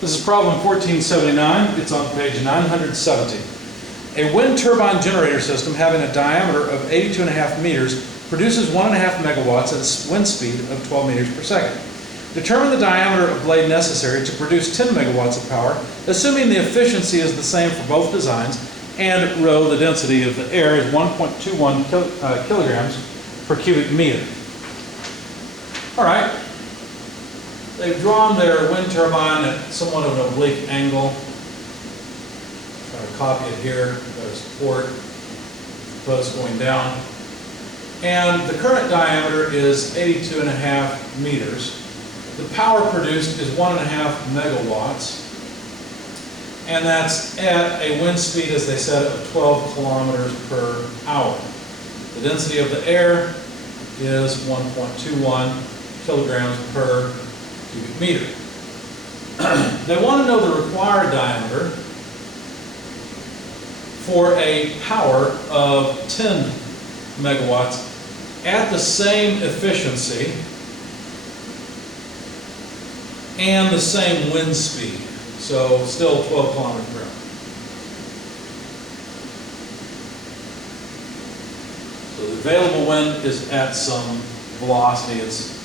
This is problem 1479. It's on page 970. A wind turbine generator system having a diameter of 82.5 meters produces 1.5 megawatts at a wind speed of 12 meters per second. Determine the diameter of blade necessary to produce 10 megawatts of power, assuming the efficiency is the same for both designs, and rho, the density of the air, is 1.21 kilograms per cubic meter. All right. They've drawn their wind turbine at somewhat of an oblique angle. Try to copy it here. Got a support, post going down. And the current diameter is 82.5 meters. The power produced is 1.5 megawatts. And that's at a wind speed, as they said, of 12 kilometers per hour. The density of the air is 1.21 kilograms per cubic meter. They want to know the required diameter for a power of 10 megawatts at the same efficiency and the same wind speed. So still 12 kilometers per hour. So the available wind is at some velocity. It's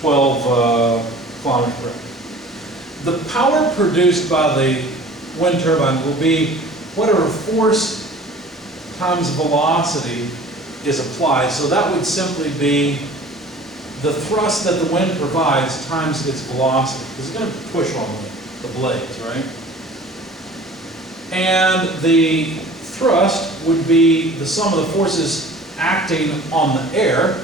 12 kilometers per hour. The power produced by the wind turbine will be whatever force times velocity is applied. So that would simply be the thrust that the wind provides times its velocity, because it's going to push on the blades, right? And the thrust would be the sum of the forces acting on the air.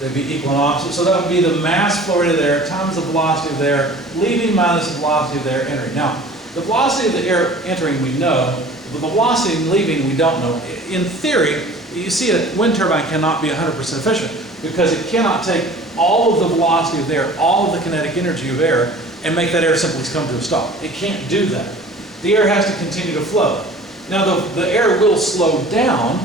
They'd be equal and opposite. So that would be the mass flow rate of the air times the velocity of the air leaving minus the velocity of the air entering. Now, the velocity of the air entering we know, but the velocity leaving we don't know. In theory, you see a wind turbine cannot be 100% efficient because it cannot take all of the velocity of the air, all of the kinetic energy of air, and make that air simply come to a stop. It can't do that. The air has to continue to flow. Now, the air will slow down,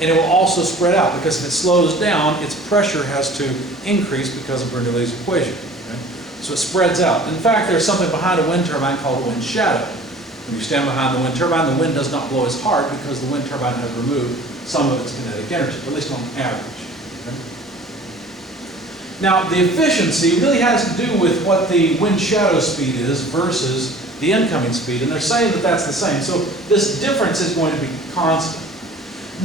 and it will also spread out, because if it slows down, its pressure has to increase because of Bernoulli's equation. Okay? So it spreads out. In fact, there's something behind a wind turbine called a wind shadow. When you stand behind the wind turbine, the wind does not blow as hard because the wind turbine has removed some of its kinetic energy, at least on average. Okay? Now, the efficiency really has to do with what the wind shadow speed is versus the incoming speed, and they're saying that that's the same. So this difference is going to be constant.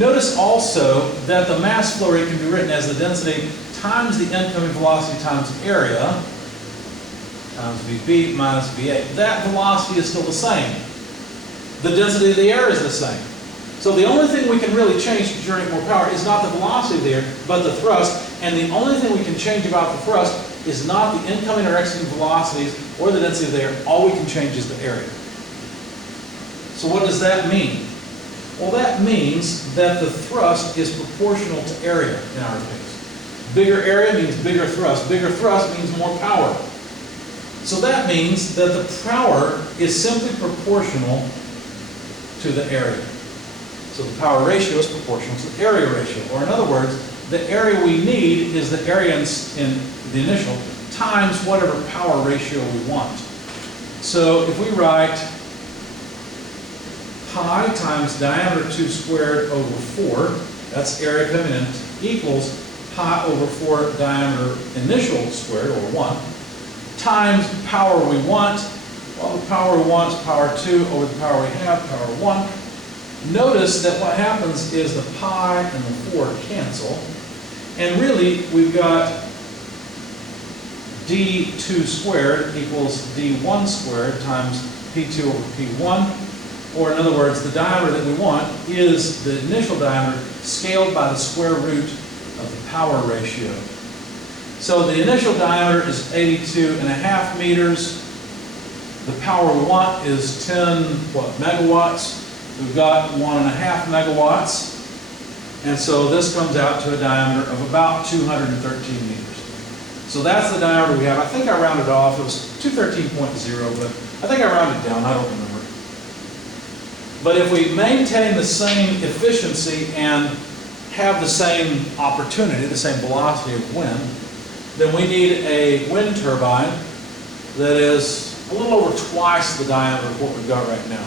Notice also that the mass flow rate can be written as the density times the incoming velocity times area times VB minus VA. That velocity is still the same. The density of the air is the same. So the only thing we can really change to generate more power is not the velocity of the air, but the thrust. And the only thing we can change about the thrust is not the incoming or exiting velocities or the density of the air. All we can change is the area. So what does that mean? Well, that means that the thrust is proportional to area in our case. Bigger area means bigger thrust. Bigger thrust means more power. So that means that the power is simply proportional to the area. So the power ratio is proportional to the area ratio. Or in other words, the area we need is the area in the initial times whatever power ratio we want. So if we write pi times diameter 2 squared over 4, that's area coming in, equals pi over 4 diameter initial squared, or 1, times power we want. Well, the power we want is power 2 over the power we have, power 1. Notice that what happens is the pi and the 4 cancel. And really, we've got d2 squared equals d1 squared times p2 over p1. Or in other words, the diameter that we want is the initial diameter scaled by the square root of the power ratio. So the initial diameter is 82.5 meters. The power we want is 10 megawatts. We've got 1.5 megawatts. And so this comes out to a diameter of about 213 meters. So that's the diameter we have. I think I rounded off. It was 213.0, but I think I rounded down. I don't remember. But if we maintain the same efficiency and have the same opportunity, the same velocity of wind, then we need a wind turbine that is a little over twice the diameter of what we've got right now.